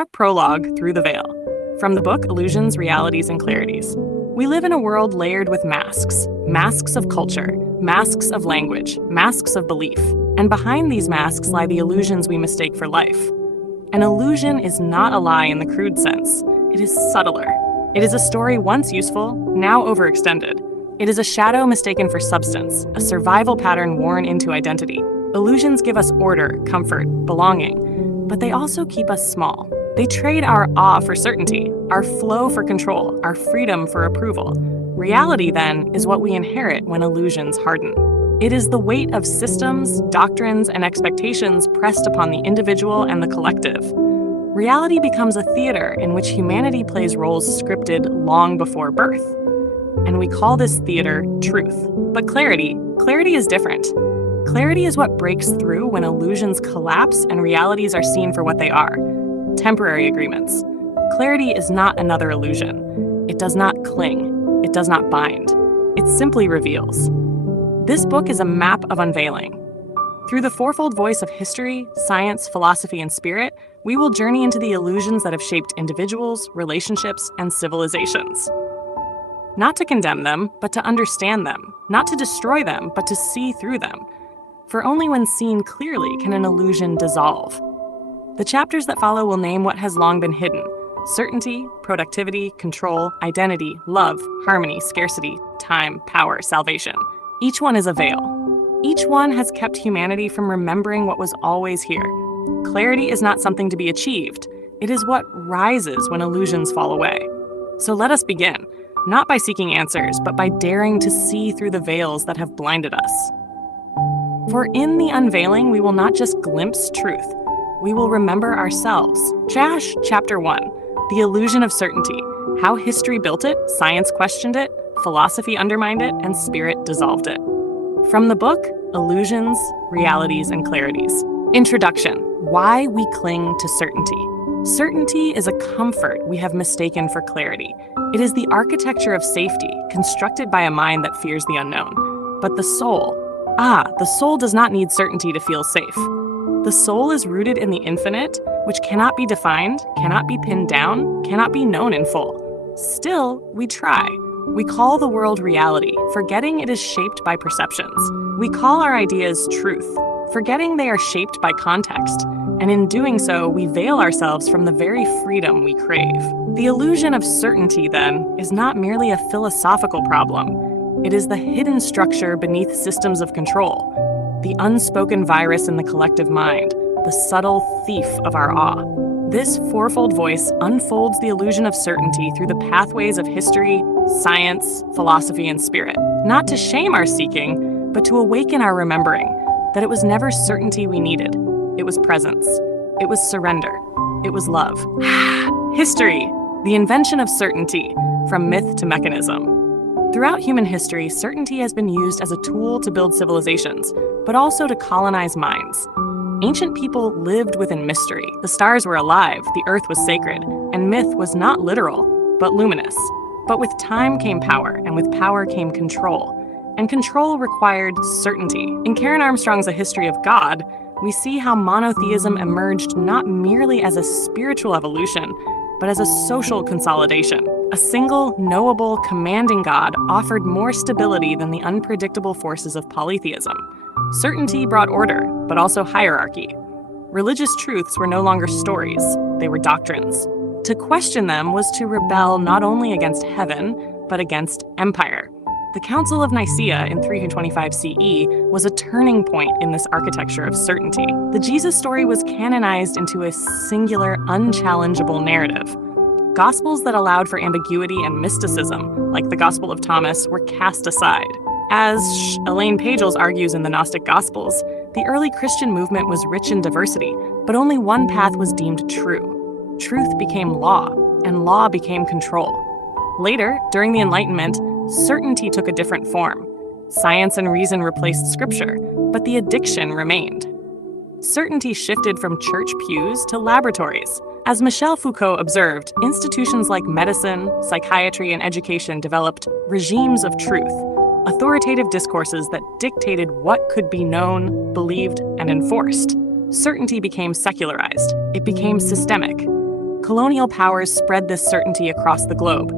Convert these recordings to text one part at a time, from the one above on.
A prologue through the veil. From the book Illusions, Realities, and Clarities. We live in a world layered with masks. Masks of culture, masks of language, masks of belief. And behind these masks lie the illusions we mistake for life. An illusion is not a lie in the crude sense. It is subtler. It is a story once useful, now overextended. It is a shadow mistaken for substance, a survival pattern worn into identity. Illusions give us order, comfort, belonging, but they also keep us small. They trade our awe for certainty, our flow for control, our freedom for approval. Reality, then, is what we inherit when illusions harden. It is the weight of systems, doctrines, and expectations pressed upon the individual and the collective. Reality becomes a theater in which humanity plays roles scripted long before birth. And we call this theater truth. But clarity is different. Clarity is what breaks through when illusions collapse and realities are seen for what they are. Temporary agreements. Clarity is not another illusion. It does not cling. It does not bind. It simply reveals. This book is a map of unveiling. Through the fourfold voice of history, science, philosophy, and spirit, we will journey into the illusions that have shaped individuals, relationships, and civilizations. Not to condemn them, but to understand them. Not to destroy them, but to see through them. For only when seen clearly can an illusion dissolve. The chapters that follow will name what has long been hidden: certainty, productivity, control, identity, love, harmony, scarcity, time, power, salvation. Each one is a veil. Each one has kept humanity from remembering what was always here. Clarity is not something to be achieved. It is what rises when illusions fall away. So let us begin, not by seeking answers, but by daring to see through the veils that have blinded us. For in the unveiling, we will not just glimpse truth. We will remember ourselves. Trash Chapter 1, The Illusion of Certainty, How History Built It, Science Questioned It, Philosophy Undermined It, and Spirit Dissolved It. From the book, Illusions, Realities, and Clarities. Introduction, Why We Cling to Certainty. Certainty is a comfort we have mistaken for clarity. It is the architecture of safety, constructed by a mind that fears the unknown. But the soul does not need certainty to feel safe. The soul is rooted in the infinite, which cannot be defined, cannot be pinned down, cannot be known in full. Still, we try. We call the world reality, forgetting it is shaped by perceptions. We call our ideas truth, forgetting they are shaped by context. And in doing so, we veil ourselves from the very freedom we crave. The illusion of certainty, then, is not merely a philosophical problem. It is the hidden structure beneath systems of control. The unspoken virus in the collective mind, the subtle thief of our awe. This fourfold voice unfolds the illusion of certainty through the pathways of history, science, philosophy, and spirit. Not to shame our seeking, but to awaken our remembering that it was never certainty we needed. It was presence. It was surrender. It was love. History, the invention of certainty, from myth to mechanism. Throughout human history, certainty has been used as a tool to build civilizations, but also to colonize minds. Ancient people lived within mystery. The stars were alive, the earth was sacred, and myth was not literal, but luminous. But with time came power, and with power came control. And control required certainty. In Karen Armstrong's A History of God, we see how monotheism emerged not merely as a spiritual evolution, but as a social consolidation. A single, knowable, commanding God offered more stability than the unpredictable forces of polytheism. Certainty brought order, but also hierarchy. Religious truths were no longer stories, they were doctrines. To question them was to rebel not only against heaven, but against empire. The Council of Nicaea in 325 CE was a turning point in this architecture of certainty. The Jesus story was canonized into a singular, unchallengeable narrative. Gospels that allowed for ambiguity and mysticism, like the Gospel of Thomas, were cast aside. As Elaine Pagels argues in the Gnostic Gospels, the early Christian movement was rich in diversity, but only one path was deemed true. Truth became law, and law became control. Later, during the Enlightenment, certainty took a different form. Science and reason replaced scripture, but the addiction remained. Certainty shifted from church pews to laboratories. As Michel Foucault observed, institutions like medicine, psychiatry, and education developed regimes of truth, authoritative discourses that dictated what could be known, believed, and enforced. Certainty became secularized. It became systemic. Colonial powers spread this certainty across the globe.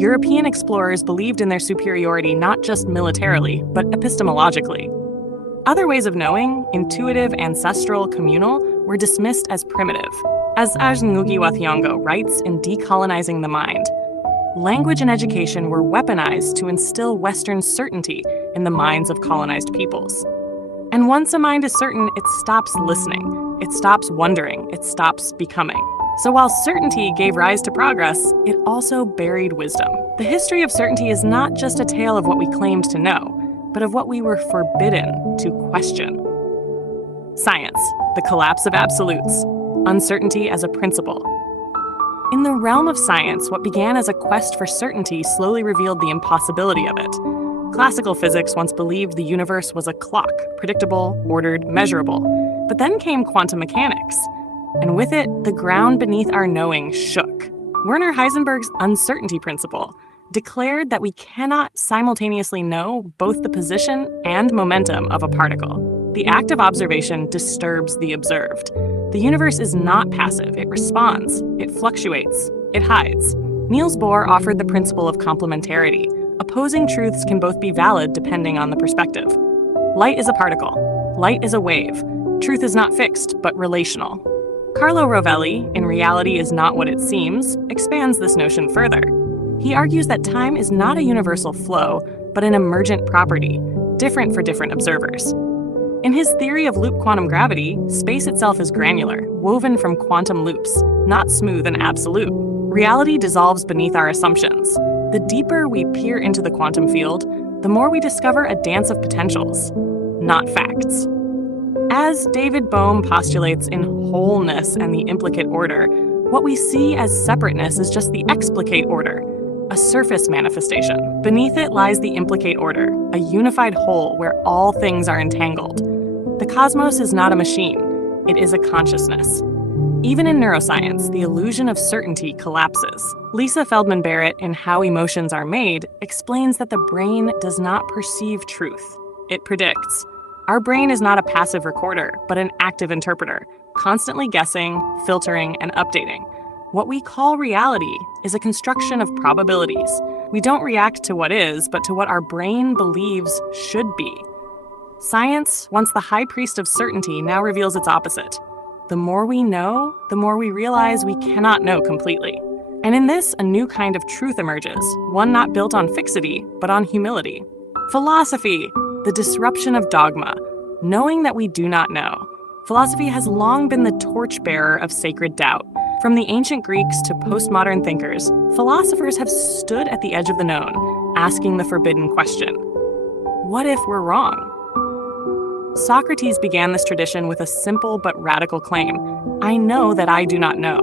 European explorers believed in their superiority not just militarily, but epistemologically. Other ways of knowing, intuitive, ancestral, communal, were dismissed as primitive. As Ngugi wa Thiong'o writes in Decolonizing the Mind, language and education were weaponized to instill Western certainty in the minds of colonized peoples. And once a mind is certain, it stops listening, it stops wondering, it stops becoming. So while certainty gave rise to progress, it also buried wisdom. The history of certainty is not just a tale of what we claimed to know, but of what we were forbidden to question. Science, the collapse of absolutes, uncertainty as a principle. In the realm of science, what began as a quest for certainty slowly revealed the impossibility of it. Classical physics once believed the universe was a clock, predictable, ordered, measurable. But then came quantum mechanics, and with it, the ground beneath our knowing shook. Werner Heisenberg's uncertainty principle declared that we cannot simultaneously know both the position and momentum of a particle. The act of observation disturbs the observed. The universe is not passive, it responds, it fluctuates, it hides. Niels Bohr offered the principle of complementarity. Opposing truths can both be valid depending on the perspective. Light is a particle. Light is a wave. Truth is not fixed, but relational. Carlo Rovelli, in Reality is Not What It Seems, expands this notion further. He argues that time is not a universal flow, but an emergent property, different for different observers. In his theory of loop quantum gravity, space itself is granular, woven from quantum loops, not smooth and absolute. Reality dissolves beneath our assumptions. The deeper we peer into the quantum field, the more we discover a dance of potentials, not facts. As David Bohm postulates in Wholeness and the Implicate Order, what we see as separateness is just the explicate order, a surface manifestation. Beneath it lies the implicate order, a unified whole where all things are entangled. The cosmos is not a machine, it is a consciousness. Even in neuroscience, the illusion of certainty collapses. Lisa Feldman Barrett, in How Emotions Are Made, explains that the brain does not perceive truth, it predicts. Our brain is not a passive recorder, but an active interpreter, constantly guessing, filtering, and updating. What we call reality is a construction of probabilities. We don't react to what is, but to what our brain believes should be. Science, once the high priest of certainty, now reveals its opposite. The more we know, the more we realize we cannot know completely. And in this, a new kind of truth emerges, one not built on fixity, but on humility. Philosophy, the disruption of dogma, knowing that we do not know. Philosophy has long been the torchbearer of sacred doubt. From the ancient Greeks to postmodern thinkers, philosophers have stood at the edge of the known, asking the forbidden question. What if we're wrong? Socrates began this tradition with a simple but radical claim: I know that I do not know.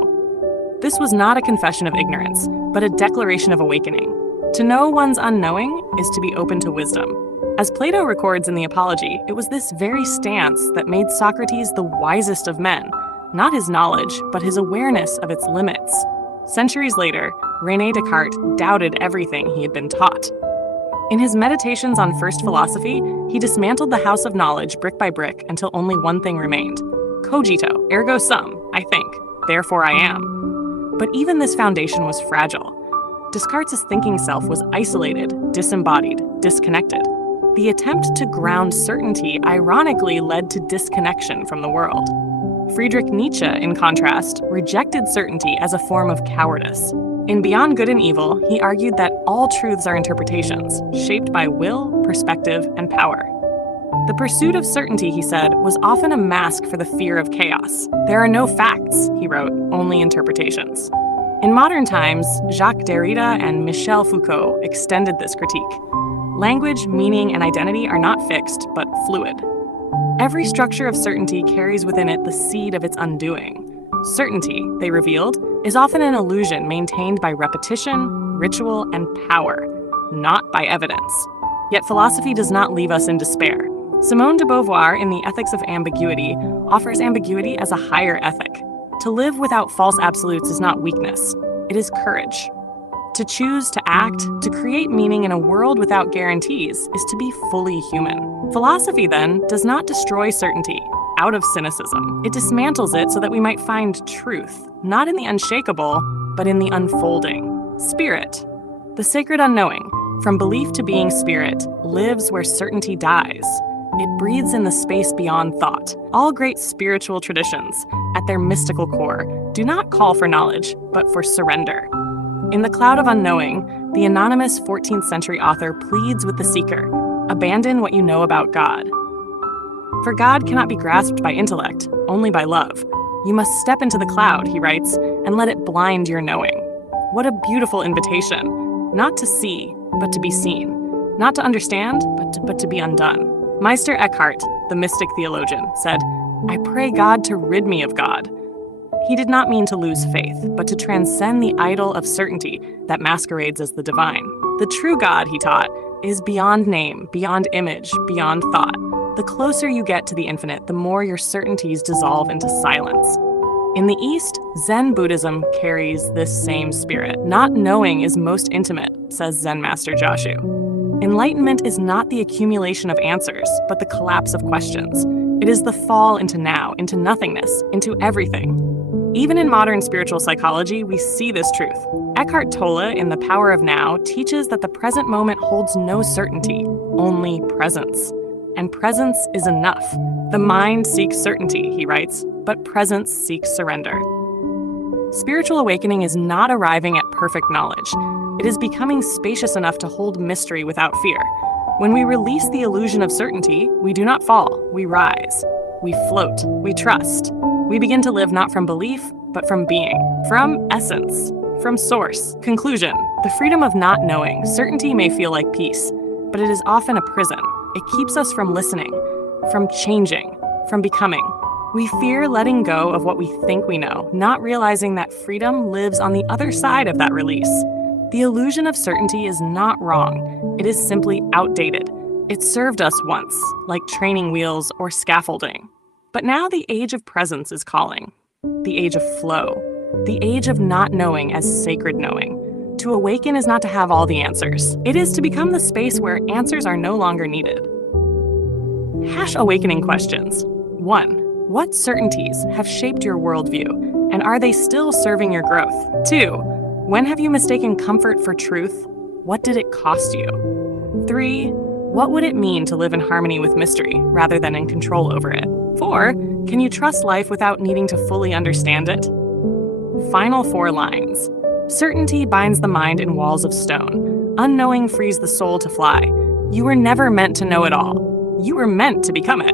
This was not a confession of ignorance, but a declaration of awakening. To know one's unknowing is to be open to wisdom. As Plato records in the Apology, it was this very stance that made Socrates the wisest of men, not his knowledge, but his awareness of its limits. Centuries later, René Descartes doubted everything he had been taught. In his Meditations on First Philosophy, he dismantled the house of knowledge brick by brick until only one thing remained. Cogito, ergo sum, I think, therefore I am. But even this foundation was fragile. Descartes' thinking self was isolated, disembodied, disconnected. The attempt to ground certainty ironically led to disconnection from the world. Friedrich Nietzsche, in contrast, rejected certainty as a form of cowardice. In Beyond Good and Evil, he argued that all truths are interpretations, shaped by will, perspective, and power. The pursuit of certainty, he said, was often a mask for the fear of chaos. There are no facts, he wrote, only interpretations. In modern times, Jacques Derrida and Michel Foucault extended this critique. Language, meaning, and identity are not fixed, but fluid. Every structure of certainty carries within it the seed of its undoing. Certainty, they revealed, is often an illusion maintained by repetition, ritual, and power, not by evidence. Yet philosophy does not leave us in despair. Simone de Beauvoir, in The Ethics of Ambiguity, offers ambiguity as a higher ethic. To live without false absolutes is not weakness, it is courage. To choose to act, to create meaning in a world without guarantees, is to be fully human. Philosophy, then, does not destroy certainty. out of cynicism. It dismantles it so that we might find truth, not in the unshakable, but in the unfolding. Spirit, the sacred unknowing, from belief to being spirit, lives where certainty dies. It breathes in the space beyond thought. All great spiritual traditions, at their mystical core, do not call for knowledge, but for surrender. In The Cloud of Unknowing, the anonymous 14th century author pleads with the seeker, abandon what you know about God. For God cannot be grasped by intellect, only by love. You must step into the cloud, he writes, and let it blind your knowing. What a beautiful invitation. Not to see, but to be seen. Not to understand, but to be undone. Meister Eckhart, the mystic theologian, said, "I pray God to rid me of God." He did not mean to lose faith, but to transcend the idol of certainty that masquerades as the divine. The true God, he taught, is beyond name, beyond image, beyond thought. The closer you get to the infinite, the more your certainties dissolve into silence. In the East, Zen Buddhism carries this same spirit. Not knowing is most intimate, says Zen Master Joshu. Enlightenment is not the accumulation of answers, but the collapse of questions. It is the fall into now, into nothingness, into everything. Even in modern spiritual psychology, we see this truth. Eckhart Tolle, in The Power of Now, teaches that the present moment holds no certainty, only presence. And presence is enough. The mind seeks certainty, he writes, but presence seeks surrender. Spiritual awakening is not arriving at perfect knowledge. It is becoming spacious enough to hold mystery without fear. When we release the illusion of certainty, we do not fall, we rise. We float, we trust. We begin to live not from belief, but from being, from essence, from source. Conclusion, the freedom of not knowing. Certainty may feel like peace, but it is often a prison. It keeps us from listening, from changing, from becoming. We fear letting go of what we think we know, not realizing that freedom lives on the other side of that release. The illusion of certainty is not wrong. It is simply outdated. It served us once, like training wheels or scaffolding. But now the age of presence is calling. The age of flow. The age of not knowing as sacred knowing. To awaken is not to have all the answers. It is to become the space where answers are no longer needed. Hash awakening questions. 1. What certainties have shaped your worldview, and are they still serving your growth? 2. When have you mistaken comfort for truth? What did it cost you? 3. What would it mean to live in harmony with mystery rather than in control over it? 4. Can you trust life without needing to fully understand it? Final 4 lines. Certainty binds the mind in walls of stone. Unknowing frees the soul to fly. You were never meant to know it all. You were meant to become it.